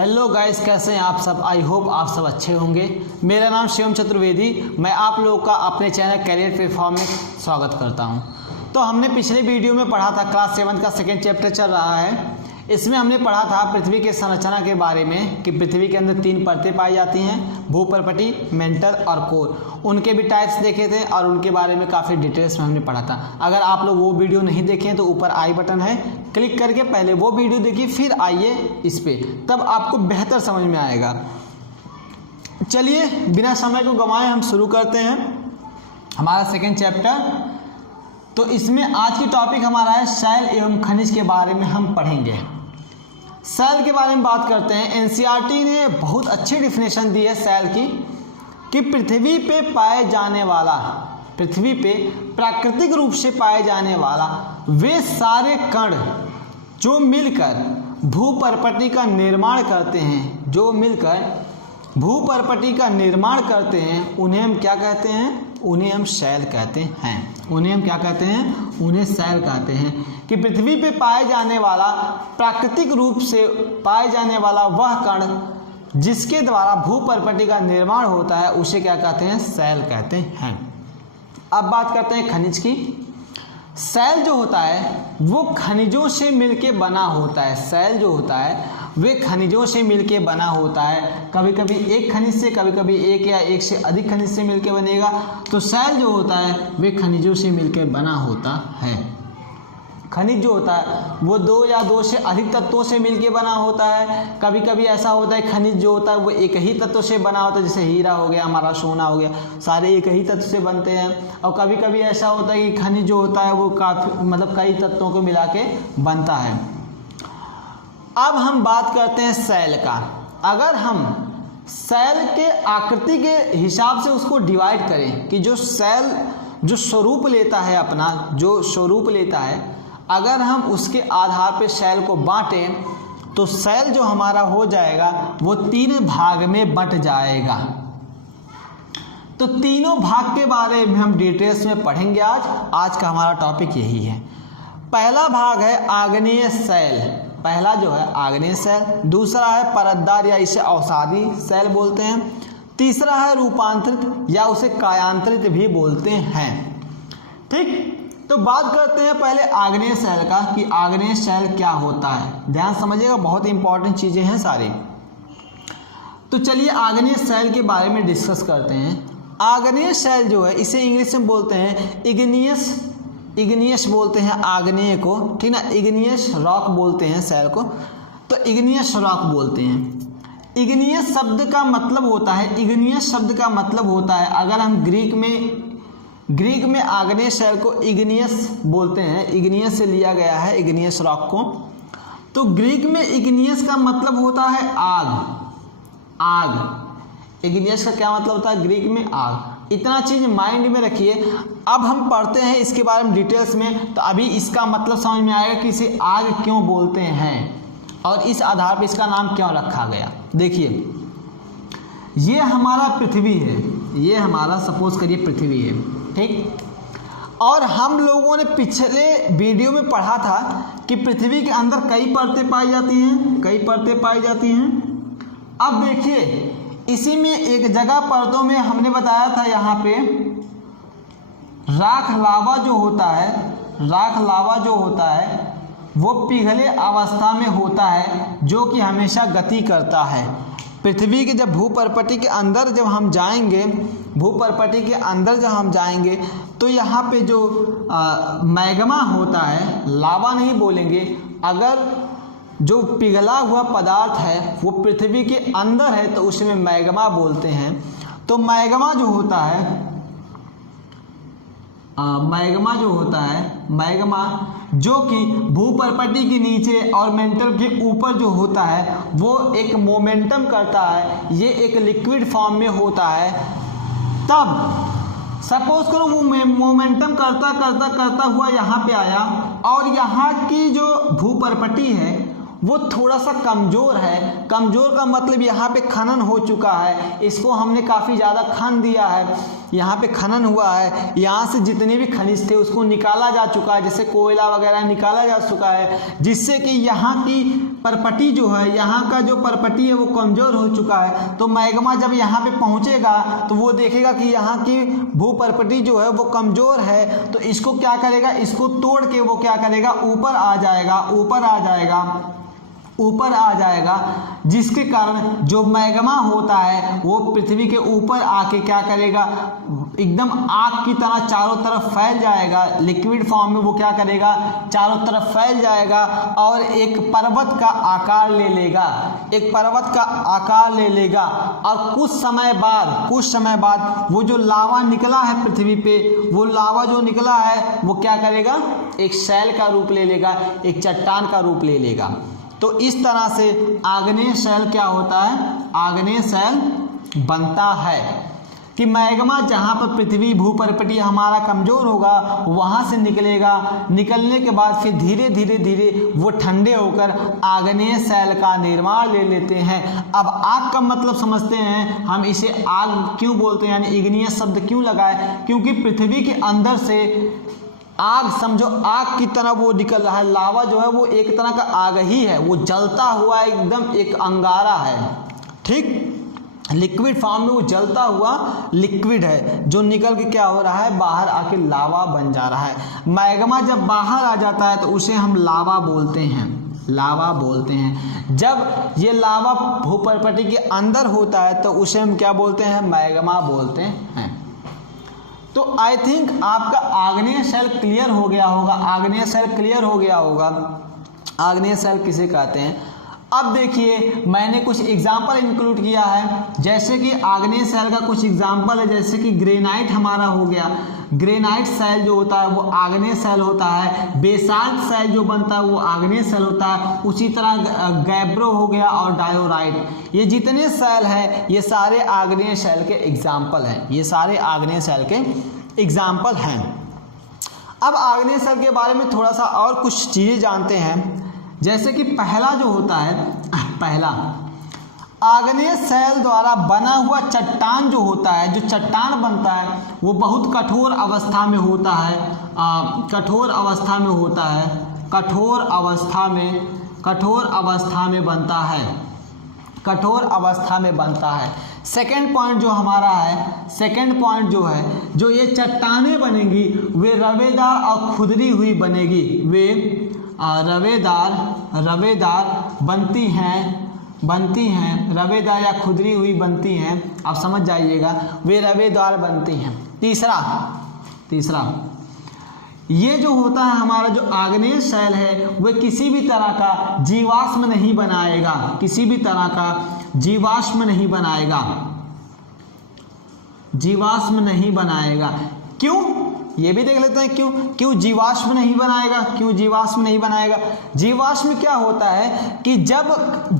Hello guys, कैसे हैं आप सब। आई होप आप सब अच्छे होंगे। मेरा नाम शिवम चतुर्वेदी, मैं आप लोगों का अपने चैनल करियर प्लेटफॉर्म में स्वागत करता हूं। तो हमने पिछले वीडियो में पढ़ा था, क्लास 7 का सेकेंड चैप्टर चल रहा है। इसमें हमने पढ़ा था पृथ्वी के संरचना के बारे में कि पृथ्वी के अंदर 3 परतें पाई जाती हैं, भूपर्पटी, मेंटल और कोर। उनके भी टाइप्स देखे थे और उनके बारे में काफ़ी डिटेल्स में हमने पढ़ा था। अगर आप लोग वो वीडियो नहीं देखें तो ऊपर आई बटन है, क्लिक करके पहले वो वीडियो देखिए, फिर आइए इस पर, तब आपको बेहतर समझ में आएगा। चलिए बिना समय को गंवाए हम शुरू करते हैं हमारा सेकेंड चैप्टर। तो इसमें आज की टॉपिक हमारा है शैल एवं खनिज के बारे में हम पढ़ेंगे। शैल के बारे में बात करते हैं। एनसीईआरटी ने बहुत अच्छी डिफिनेशन दी है शैल की कि पृथ्वी पे पाए जाने वाला, पृथ्वी पे प्राकृतिक रूप से पाए जाने वाला वे सारे कण जो मिलकर भूपर्पटी का निर्माण करते हैं, जो मिलकर भूपर्पटी का निर्माण करते हैं, उन्हें हम क्या कहते हैं? उन्हें हम शैल कहते हैं। उन्हें हम क्या कहते हैं? उन्हें शैल कहते हैं। कि पृथ्वी पे पाए जाने वाला, प्राकृतिक रूप से पाए जाने वाला वह कण जिसके द्वारा भूपर्पटी का निर्माण होता है, उसे क्या कहते हैं? शैल कहते हैं। अब बात करते हैं खनिज की। शैल जो होता है वो खनिजों से मिलके बना होता है। शैल जो होता है वे खनिजों से मिलके बना होता है। कभी कभी एक खनिज से, कभी कभी एक या एक से अधिक खनिज से मिलके बनेगा। तो शैल जो होता है वे खनिजों से मिलके बना होता है। खनिज जो होता है वो 2 या 2 से अधिक तत्वों से मिलके बना होता है। कभी कभी ऐसा होता है खनिज जो होता है वो एक ही तत्व से बना होता है, जैसे हीरा हो गया, हमारा सोना हो गया, सारे एक ही तत्व से बनते हैं। और कभी कभी ऐसा होता है कि खनिज जो होता है वो काफ़ी कई तत्वों को मिला के बनता है। अब हम बात करते हैं शैल का। अगर हम शैल के आकृति के हिसाब से उसको डिवाइड करें कि जो शैल जो स्वरूप लेता है, अपना जो स्वरूप लेता है, अगर हम उसके आधार पे शैल को बांटें तो शैल जो हमारा हो जाएगा वो 3 भाग में बंट जाएगा। तो तीनों भाग के बारे में हम डिटेल्स में पढ़ेंगे आज का हमारा टॉपिक यही है। पहला भाग है आग्नेय शैल। पहला जो है आग्नेय शैल, दूसरा है परतदार या इसे अवसादी शैल बोलते हैं, तीसरा है रूपांतरित या उसे कायांतरित भी बोलते हैं। ठीक, तो बात करते हैं पहले आग्नेय शैल का कि आग्नेय शैल क्या होता है। ध्यान समझिएगा, बहुत इंपॉर्टेंट चीज़ें हैं सारी। तो चलिए आग्नेय शैल के बारे में डिस्कस करते हैं। आग्नेय शैल जो है इसे इंग्लिश में बोलते हैं इग्नियस बोलते हैं आग्नेय को, ठीक ना। इग्नियस रॉक बोलते हैं शैल को, तो इग्नियस रॉक बोलते हैं। इग्नियस शब्द का मतलब होता है, इग्नियस शब्द का मतलब होता है, अगर हम ग्रीक में आग्नेय शैल को इग्नियस बोलते हैं, इग्नियस से लिया गया है इग्नियस रॉक को। तो ग्रीक में इग्नियस का मतलब होता है आग। इग्नियस का क्या मतलब होता है ग्रीक में? आग। इतना चीज़ माइंड में रखिए। अब हम पढ़ते हैं इसके बारे में डिटेल्स में, तो अभी इसका मतलब समझ में आएगा कि इसे आग क्यों बोलते हैं और इस आधार पर इसका नाम क्यों रखा गया। देखिए, ये हमारा पृथ्वी है, ये हमारा सपोज करिए पृथ्वी है, ठीक। और हम लोगों ने पिछले वीडियो में पढ़ा था कि पृथ्वी के अंदर कई परतें पाई जाती हैं, कई परतें पाई जाती हैं। अब देखिए, इसी में एक जगह परतों में हमने बताया था, यहाँ पे राख लावा जो होता है, राख लावा जो होता है वो पिघले अवस्था में होता है, जो कि हमेशा गति करता है। पृथ्वी के जब भूपर्पटी के अंदर जब हम जाएंगे, भूपर्पटी के अंदर जब हम जाएंगे तो यहाँ पे जो मैग्मा होता है, लावा नहीं बोलेंगे, अगर जो पिघला हुआ पदार्थ है वो पृथ्वी के अंदर है तो उसमें मैग्मा बोलते हैं। तो मैग्मा जो होता है, मैग्मा जो कि भूपर्पटी के नीचे और मेंटल के ऊपर जो होता है वो एक मोमेंटम करता है, ये एक लिक्विड फॉर्म में होता है। तब सपोज करो वो मोमेंटम करता हुआ यहाँ पे आया और यहाँ की जो भूपर्पटी है वो थोड़ा सा कमज़ोर है। कमज़ोर का मतलब यहाँ पे खनन हो चुका है, इसको हमने काफ़ी ज़्यादा खन दिया है, यहाँ पे खनन हुआ है, यहाँ से जितने भी खनिज थे उसको निकाला जा चुका है, जैसे कोयला वगैरह निकाला जा चुका है, जिससे कि यहाँ की परपटी जो है, यहाँ का जो परपटी है वो कमज़ोर हो चुका है। तो मैग्मा जब यहाँ पे पहुँचेगा तो वो देखेगा कि यहाँ की भूपरपटी जो है वो कमज़ोर है, तो इसको क्या करेगा, इसको तोड़ के वो क्या करेगा, ऊपर आ जाएगा, ऊपर आ जाएगा, जिसके कारण जो मैग्मा होता है वो पृथ्वी के ऊपर आके क्या करेगा, एकदम आग की तरह चारों तरफ फैल जाएगा। लिक्विड फॉर्म में वो क्या करेगा, चारों तरफ फैल जाएगा और एक पर्वत का आकार ले लेगा, और कुछ समय बाद वो जो लावा निकला है पृथ्वी पे, वो लावा जो निकला है वो क्या करेगा, एक शैल का रूप ले लेगा, एक चट्टान का रूप ले लेगा। तो इस तरह से आग्नेय शैल क्या होता है, आग्नेय शैल बनता है कि मैग्मा जहाँ पर पृथ्वी भूपरपटी हमारा कमज़ोर होगा वहाँ से निकलेगा, निकलने के बाद फिर धीरे धीरे वो ठंडे होकर आग्नेय शैल का निर्माण ले लेते हैं। अब आग का मतलब समझते हैं, हम इसे आग क्यों बोलते हैं, यानी इग्नियस शब्द क्यों लगाए, क्योंकि पृथ्वी के अंदर से आग, समझो आग की तरह वो निकल रहा है, लावा जो है वो एक तरह का आग ही है, वो जलता हुआ एकदम एक अंगारा है, ठीक, लिक्विड फॉर्म में वो जलता हुआ लिक्विड है जो निकल के क्या हो रहा है, बाहर आके लावा बन जा रहा है। मैग्मा जब बाहर आ जाता है तो उसे हम लावा बोलते हैं। जब ये लावा भूपरपटी के अंदर होता है तो उसे हम क्या बोलते हैं, मैग्मा बोलते हैं। तो आई थिंक आपका आग्नेय शैल क्लियर हो गया होगा, आग्नेय शैल किसे कहते हैं। अब देखिए मैंने कुछ एग्जाम्पल इंक्लूड किया है, जैसे कि आग्नेय शैल का कुछ एग्जाम्पल है, जैसे कि ग्रेनाइट हमारा हो गया, ग्रेनाइट शैल जो होता है वो आग्नेय शैल होता है। बेसाल्ट शैल जो बनता है वो आग्नेय शैल होता है। उसी तरह गैब्रो हो गया और डायोराइट, ये जितने शैल हैं ये सारे आग्नेय शैल के एग्जाम्पल हैं, अब आग्नेय शैल के बारे में थोड़ा सा और कुछ चीज़ें जानते हैं। जैसे कि पहला जो होता है, आग्नेय शैल द्वारा बना हुआ चट्टान जो होता है, जो चट्टान बनता है वो बहुत कठोर अवस्था में होता है, कठोर अवस्था में बनता है। सेकेंड पॉइंट जो है, जो ये चट्टानें बनेंगी वे रवेदार और खुदरी हुई बनेगी, वे रवेदार बनती हैं, रवेदार या खुदरी हुई बनती हैं, आप समझ जाइएगा, वे रवेदार बनती हैं। तीसरा ये जो होता है हमारा जो आग्नेय शैल है वह किसी भी तरह का जीवाश्म नहीं बनाएगा, क्यों, ये भी देख लेते हैं क्यों जीवाश्म नहीं बनाएगा। जीवाश्म क्या होता है कि जब